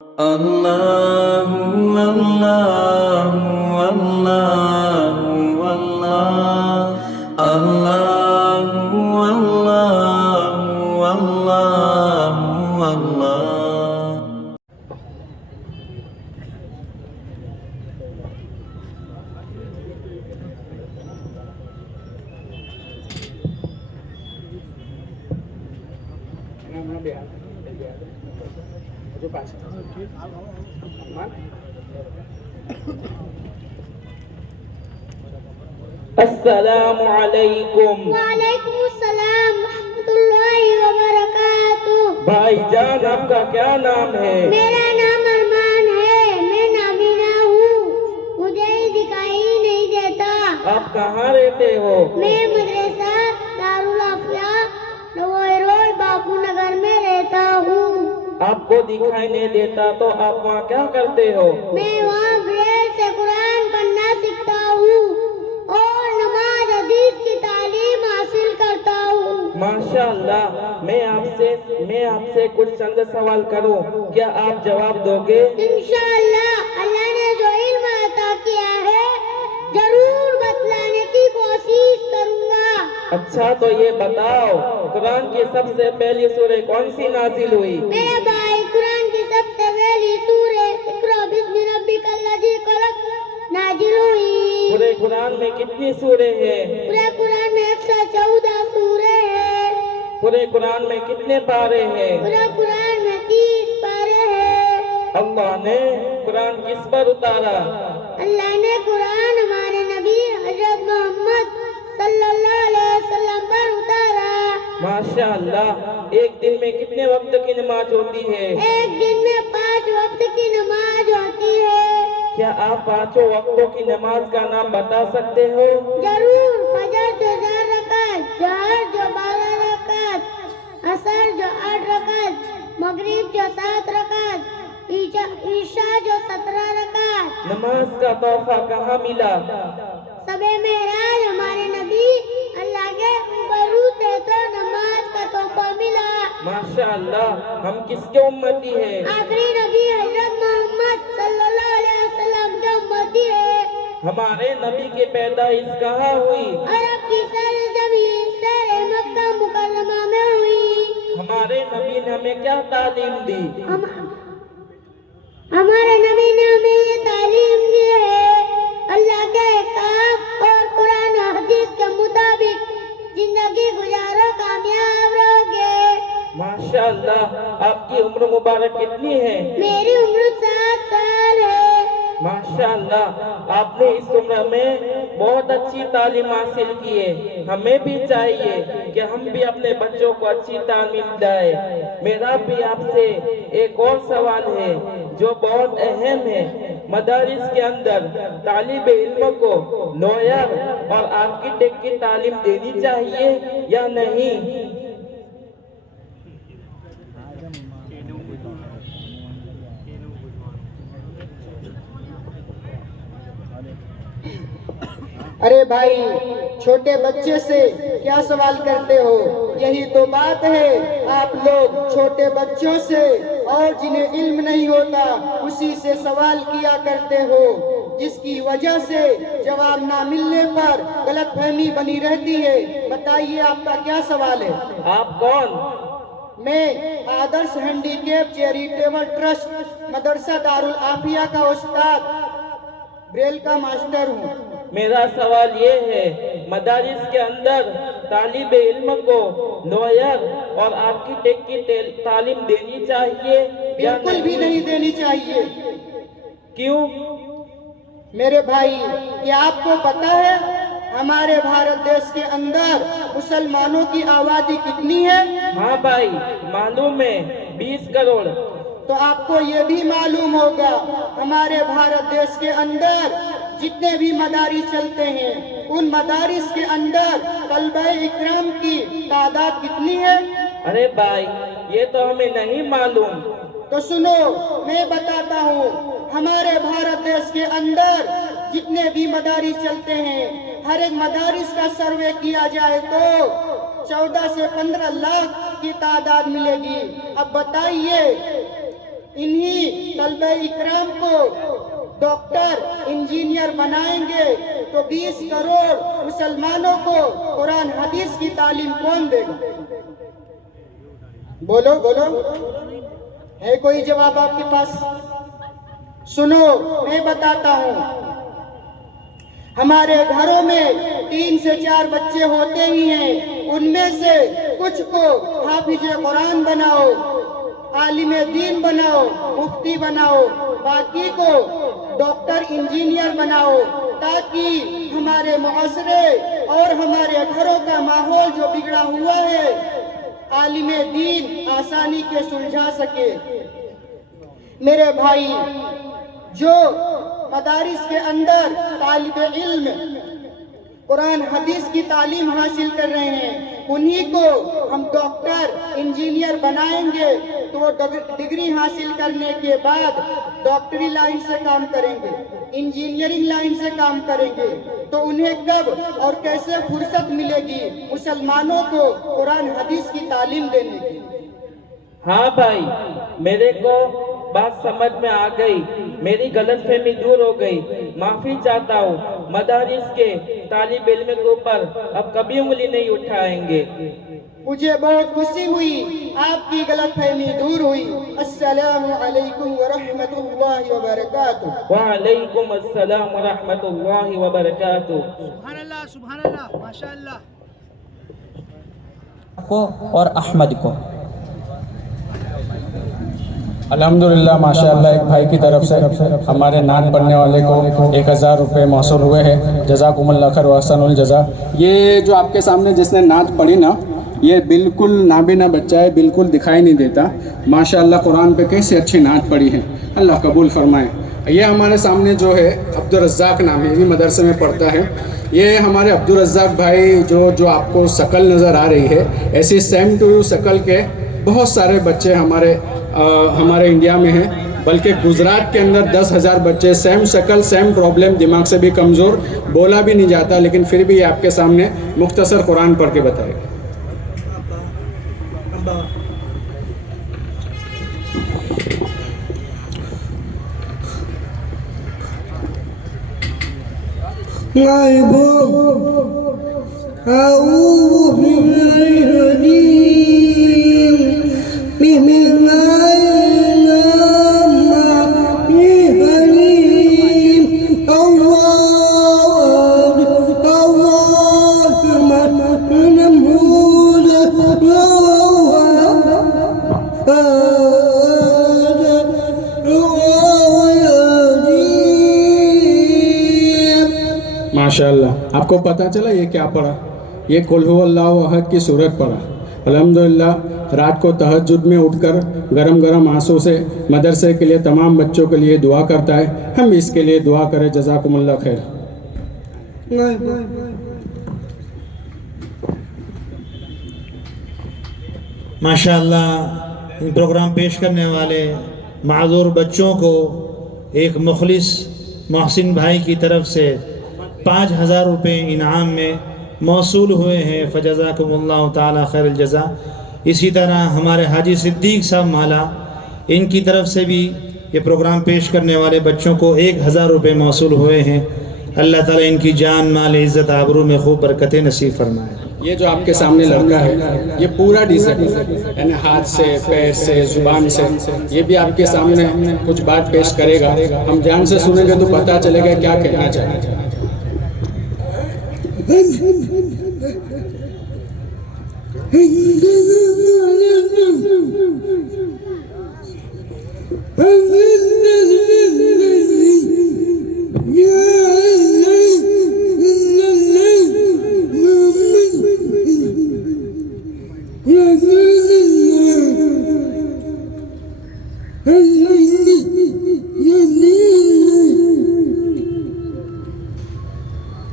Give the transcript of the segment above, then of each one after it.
اللہ اللہ اللہ اللہ اللہ اللہ اللہ۔ السلام علیکم۔ وعلیکم السلام ورحمۃ اللہ وبرکاتہ۔ بھائی جان، آپ کا کیا نام ہے؟ میرا نام ارمان ہے، میں نابینا ہوں، مجھے دکھائی نہیں دیتا۔ آپ کہاں رہتے ہو؟ میں مدرسہ دارالعافیہ نوئی روڈ باپو نگر میں رہتا ہوں۔ آپ کو دکھائی نہیں دیتا تو آپ وہاں کیا کرتے ہو؟ میں وہاں بریل سے قرآن پڑھنا سیکھتا ہوں اور نماز حدیث کی تعلیم حاصل کرتا ہوں۔ ماشاءاللہ، میں آپ سے کچھ چند سوال کروں، کیا آپ جواب دو گے؟ انشاءاللہ اللہ نے جو علم عطا کیا ہے ضرور بتلانے کی کوشش کروں گا۔ اچھا تو یہ بتاؤ، قرآن کی سب سے پہلی سورہ کون سی نازل ہوئی؟ میرے بھائی، قرآن کی سب سے پہلی سورہ اقرأ بسم ربک الذی خلق نازل ہوئی۔ پورے قرآن میں کتنی سورے ہیں؟ پورے قرآن میں 114 سورے ہیں۔ پورے قرآن میں کتنے پارے ہیں؟ پورے قرآن میں 30 پارے ہیں۔ اللہ نے قرآن کس پر اتارا؟ اللہ نے قرآن ہمارے نبی حضرت محمد صلی اللہ علیہ وسلم پر اتارا۔ ماشاءاللہ، ایک دن میں کتنے وقت کی نماز ہوتی ہے؟ ایک دن میں 5 وقت کی نماز ہوتی ہے۔ کیا آپ پانچوں وقتوں کی نماز کا نام بتا سکتے ہو؟ ضرور، فجر جو 4 رکعت، ظہر جو 12 رکعت، عصر جو 8 رکعت، مغرب جو 7 رکعت، عشاء جو 17 رکعت۔ نماز کا تحفہ کہاں ملا؟ شب معراج ہمارے نبی اللہ کے روبرو تھے تو نماز کا تحفہ ملا۔ ماشاءاللہ، ہم کس کے امتی ہیں؟ آخری نبی حضرت محمد صلی اللہ علیہ وسلم کے امتی ہے۔ ہمارے نبی کی پیدائش کہاں ہوئی؟ عرب کی سرزمین شہر مکہ مکرمہ میں ہوئی۔ ہمارے نبی نے ہمیں کیا تعلیم دی؟ ہمارے نبی نے ہمیں یہ تعلیم دی ہے، اللہ کے احکام اور قرآن و حدیث کے مطابق زندگی گزارو، کامیاب رہو گے۔ ماشاءاللہ، آپ کی عمر مبارک کتنی ہے؟ میری عمر 7 سال ہے۔ ماشاءاللہ، آپ نے اس عمر میں بہت اچھی تعلیم حاصل کی ہے۔ ہمیں بھی چاہیے کہ ہم بھی اپنے بچوں کو اچھی تعلیم دیں۔ میرا بھی آپ سے ایک اور سوال ہے جو بہت اہم ہے۔ مدارس کے اندر طالب علم کو لوئر اور آرکیٹیکٹ کی تعلیم دینی چاہیے یا نہیں؟ ارے بھائی، چھوٹے بچے سے کیا سوال کرتے ہو؟ یہی تو بات ہے، آپ لوگ چھوٹے بچوں سے اور جنہیں علم نہیں ہوتا اسی سے سوال کیا کرتے ہو، جس کی وجہ سے جواب نہ ملنے پر غلط فہمی بنی رہتی ہے۔ بتائیے آپ کا کیا سوال ہے؟ آپ کون؟ میں Adarsh handicap charitable trust مدرسہ دارالعافیہ کا استاد بریل کا ماسٹر ہوں۔ میرا سوال یہ ہے، مدارس کے اندر طالب علم کو لوئر اور آرکیٹیکٹ کی تعلیم دینی چاہیے یا بالکل بھی نہیں دینی چاہیے۔ کیوں؟ میرے بھائی، کیا آپ کو پتا ہے ہمارے بھارت دیش کے اندر مسلمانوں کی آبادی کتنی ہے؟ ہاں بھائی، معلوم ہے، 20 کروڑ۔ تو آپ کو یہ بھی معلوم ہوگا ہمارے بھارت دیش کے اندر جتنے بھی مدارس چلتے ہیں ان مدارس کے اندر طلبہ اکرام کی تعداد کتنی ہے؟ ارے بھائی، یہ تو ہمیں نہیں معلوم۔ تو سنو، میں بتاتا ہوں، ہمارے بھارت دیش کے اندر جتنے بھی مدارس چلتے ہیں ہر ایک مدارس کا سروے کیا جائے تو 14 سے 15 لاکھ کی تعداد ملے گی۔ اب بتائیے انہی طلبہ اکرام کو ڈاکٹر انجینئر بنائیں گے تو 20 کروڑ مسلمانوں کو قرآن حدیث کی تعلیم کون دے گا؟ بولو ہے کوئی جواب آپ کے پاس؟ سنو میں بتاتا ہوں. ہمارے گھروں میں 3 سے 4 بچے ہوتے ہی ہیں، ان میں سے کچھ کو حافظ قرآن بناؤ، عالم دین بناؤ، مفتی بناؤ، باقی کو ڈاکٹر انجینئر بناؤ، تاکہ ہمارے معاشرے اور ہمارے گھروں کا ماحول جو بگڑا ہوا ہے عالم دین آسانی کے سلجھا سکے. میرے بھائی، جو مدارس کے اندر طالب علم قرآن حدیث کی تعلیم حاصل کر رہے ہیں، انہی کو ہم ڈاکٹر انجینئر بنائیں گے تو وہ ڈگری حاصل کرنے کے بعد ڈاکٹری لائن سے کام کریں گے، انجینئرنگ لائن سے کام کریں گے، تو انہیں کب اور کیسے فرصت ملے گی مسلمانوں کو قرآن حدیث کی تعلیم دینے کی؟ ہاں بھائی، میرے کو بات سمجھ میں آ گئی، میری غلط فہمی دور ہو گئی. معافی چاہتا ہوں. مدارس کے طالب علم کے اوپر اب کبھی انگلی نہیں اٹھائیں گے. مجھے بہت خوشی ہوئی، آپ کی غلط فہمی دور ہوئی. السلام علیکم ورحمۃ اللہ وبرکاتہ. وعلیکم السلام ورحمۃ اللہ وبرکاتہ. سبحان اللہ ماشاء اللہ. کو اور احمد کو الحمدللہ ماشاءاللہ ایک بھائی کی طرف سے ہمارے نعت پڑھنے والے کو 1000 روپے موصول ہوئے ہیں. جزاکم اللہ خیر و احسن الجزا. یہ جو آپ کے سامنے جس نے نعت پڑھی نا، یہ بالکل نابینا بچہ ہے، بالکل دکھائی نہیں دیتا. ماشاءاللہ قرآن پہ کیسے اچھی نعت پڑھی ہے، اللہ قبول فرمائے. یہ ہمارے سامنے جو ہے عبدالرزاق نام ہے، یہ بھی مدرسے میں پڑھتا ہے. یہ ہمارے عبدالرزاق بھائی جو آپ کو شکل نظر آ رہی ہے، ایسی سیم ٹو یو شکل کے بہت سارے بچے ہمارے انڈیا میں ہیں، بلکہ گجرات کے اندر 10,000 بچے سیم شکل، سیم پرابلم، دماغ سے بھی کمزور، بولا بھی نہیں جاتا، لیکن پھر بھی یہ آپ کے سامنے مختصر قرآن پڑھ کے بتائے. ماشاءاللہ. آپ کو پتہ چلا یہ کیا پڑھا؟ یہ قل هو اللہ احد کی سورت پڑھا. الحمدللہ رات کو تہجد میں اٹھ کر گرم گرم آنسوں سے مدرسے کے لیے تمام بچوں کے لیے دعا کرتا ہے. ہم اس کے لیے دعا کریں. جزاکم اللہ خیر. ماشاءاللہ ان پروگرام پیش کرنے والے معذور بچوں کو ایک مخلص محسن بھائی کی طرف سے 5,000 روپے انعام میں موصول ہوئے ہیں. فجزاکم اللہ تعالی خیر الجزا. اسی طرح ہمارے حاجی صدیق صاحب مالا، ان کی طرف سے بھی یہ پروگرام پیش کرنے والے بچوں کو 1,000 روپے موصول ہوئے ہیں. اللہ تعالیٰ ان کی جان مال عزت آبرو میں خوب برکتیں نصیب فرمائے. یہ جو آپ کے سامنے لڑکا ہے، یہ پورا ڈیزائن یعنی ہاتھ سے، پیر سے، زبان سے، یہ بھی آپ کے سامنے کچھ بات پیش کرے گا. ہم جان سے سنیں گے تو پتہ چلے گا کیا کہنا چاہتے ہیں.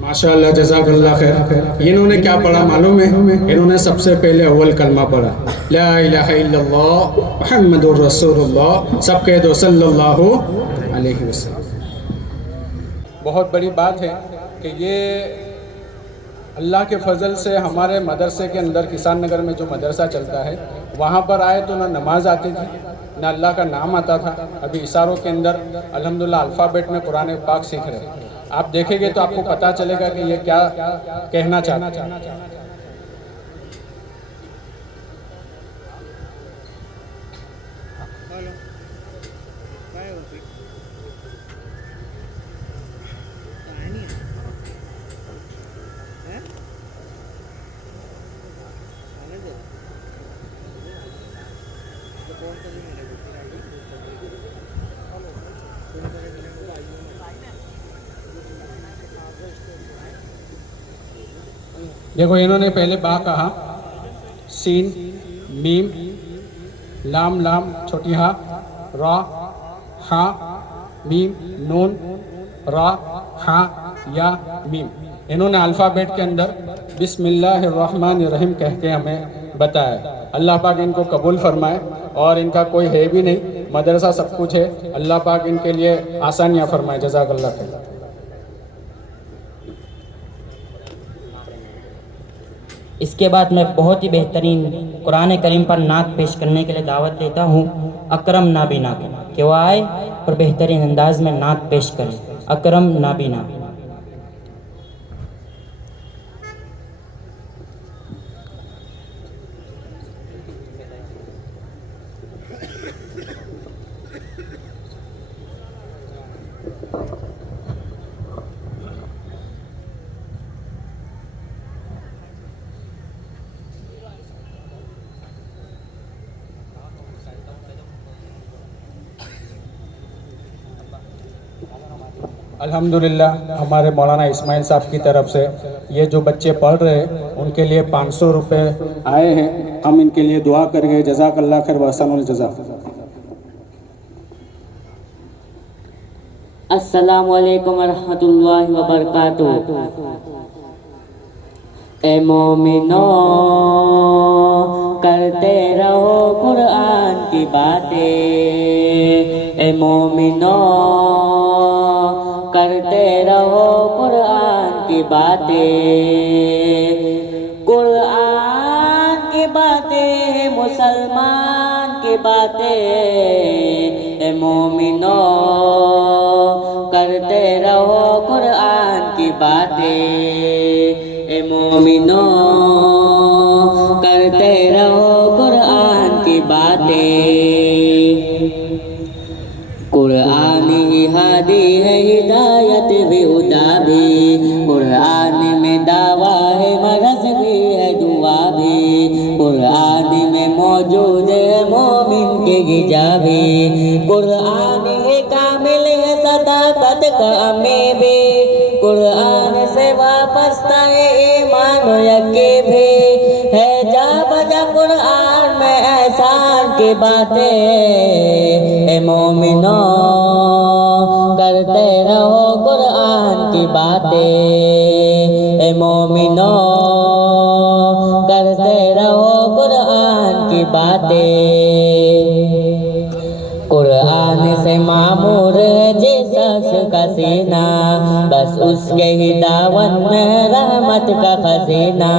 ماشاءاللہ جزاک اللہ خیر. انہوں نے کیا پڑھا معلوم ہے؟ انہوں نے سب سے پہلے اول کلمہ پڑھا، لا الہ الا اللہ محمد الرسول اللہ. سب کہہ دو صلی اللہ علیہ وسلم. بہت بڑی بات ہے کہ یہ اللہ کے فضل سے ہمارے مدرسے کے اندر کسان نگر میں جو مدرسہ چلتا ہے وہاں پر آئے تو نہ نماز آتی تھی، نہ اللہ کا نام آتا تھا. ابھی اشاروں کے اندر الحمدللہ الفابیٹ میں قرآن پاک سیکھ رہے ہیں. آپ دیکھیں گے تو آپ کو پتہ چلے گا کہ یہ کیا کہنا چاہتے ہیں. دیکھو انہوں نے پہلے با کہا, سین, میم, لام لام چھوٹی ہا, را, ہا, میم, نون, را, ہا, یا, میم. انہوں نے الفابیٹ کے اندر بسم اللہ الرحمن الرحیم کہہ کے ہمیں بتایا. اللہ پاک ان کو قبول فرمائے, اور ان کا کوئی ہے بھی نہیں, مدرسہ سب کچھ ہے. اللہ پاک ان کے لیے آسانیاں فرمائے. جزاک اللہ خیر. اس کے بعد میں بہت ہی بہترین قرآن کریم پر نعت پیش کرنے کے لیے دعوت دیتا ہوں اکرم نابینا کو کہ وہ آئے اور بہترین انداز میں نعت پیش کرے. اکرم نابینا. الحمدللہ ہمارے مولانا اسماعیل صاحب کی طرف سے یہ جو بچے پڑھ رہے ہیں ان کے لیے 500 روپے آئے ہیں. ہم ان کے لیے دعا کریں گے. جزاک اللہ خیر و احسن الجزا. السلام علیکم ورحمۃ اللہ وبرکاتہ. اے مومنو کرتے رہو قرآن کی باتیں. اے مومنو کرتے رہو قرآن کی باتیں. قرآن کی باتیں مسلمان کی باتیں. اے مومنو کرتے رہو قرآن کی باتیں. اے مومنو کرتے رہو قرآن کی باتیں. قرآن ہی ہادی ہے, ہدایت بھی ہدا بھی. قرآن میں دعویٰ ہے, مرض بھی ہے, دعا بھی. قرآن میں موجود ہے مومن کے غذا بھی. قرآن ہے کامل ہے صداقت کا ہمیں بھی. قرآن سے وابستہ ہے ایمان و یقین بھی ہے. جا بجا قرآن میں احسان کی باتیں. اے مومنو کرتے رہو قرآن کی باتیں. اے مومنو کرتے رہو قرآن کی باتیں. قرآن سے معمور ہے جس شخص کا سینہ, بس اس کے ہی دامن میں رحمت کا خزینہ.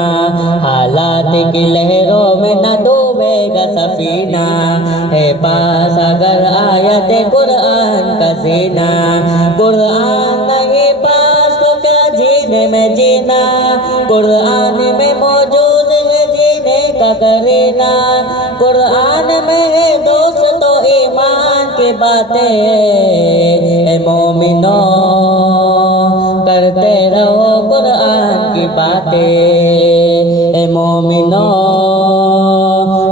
حالات کی لہروں میں نہ ڈوبے گا سفینہ, ہے پاس اگر آیت قرآن کا سینہ. قرآن نہیں پاس تو کیا جینے میں جینا. قرآن میں موجود ہے جینے کا کرینہ. قرآن میں ہے دوست تو ایمان کی باتیں. اے مومنو کرتے رہو قرآن کی باتیں. اے مومنو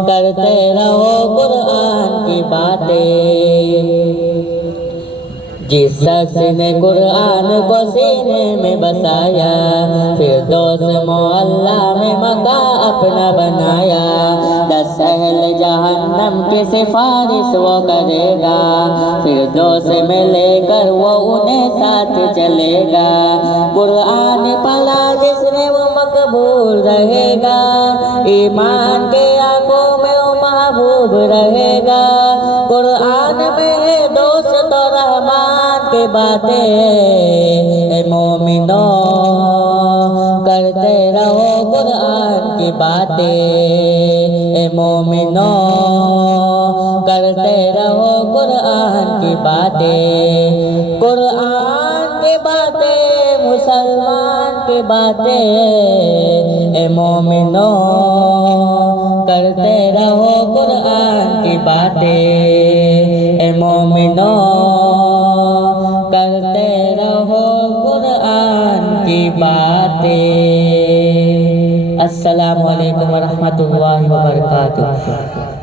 کرتے رہو قرآن کی باتیں. جس شخص نے قرآن کو سینے میں بسایا, فردوس معلیٰ میں مقام اپنا بنایا. 10 اہل جہنم کی سفارش وہ کرے گا, فردوس میں لے کر وہ انہیں ساتھ چلے گا. قرآن پڑھا جس نے وہ مقبول رہے گا, ایمان کے آنکھوں میں وہ محبوب رہے گا. قرآن میں ہے دوست و رحمان کی باتیں. اے مومنو کرتے رہو قرآن کی باتیں. اے مومنو کرتے رہو باتیں، قرآن کی باتیں، مسلمان کی باتیں، اے مومنو کرتے رہو قرآن کی باتیں، اے مومنو کرتے رہو قرآن کی باتیں۔ السلام علیکم ورحمۃ اللہ وبرکاتہ۔